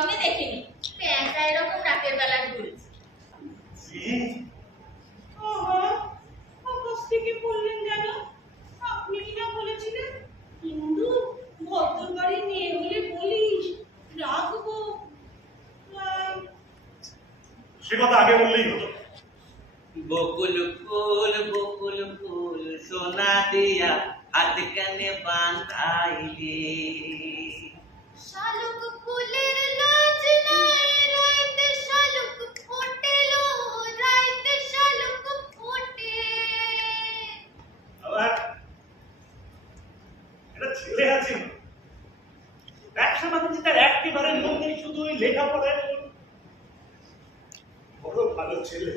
আমি দেখিনি প্যাঁচা এরকম রাতের বেলা ঘুরছে। আকাশ থেকে বললেন যেন আপনি কিনা বলেছিলেন হিন্দু ভদ্র বাড়ি মেয়ে হলে বলিস রাখবো। সে কথা আগে বললেই হতো। বকুল ফুল সোনা দিয়া হাত কানে বাঁধাইলে, শালুক ফুলের লাজ নাই রাইতে শালুক ফোটেলো, রাইতে শালুক ফোটে। আবার এটা ছেলে আছে ব্যবসা বাণিজ্য তার একেবারে লোক নেই, শুধু ওই লেখাপড়ায় বড় ভালো ছেলে।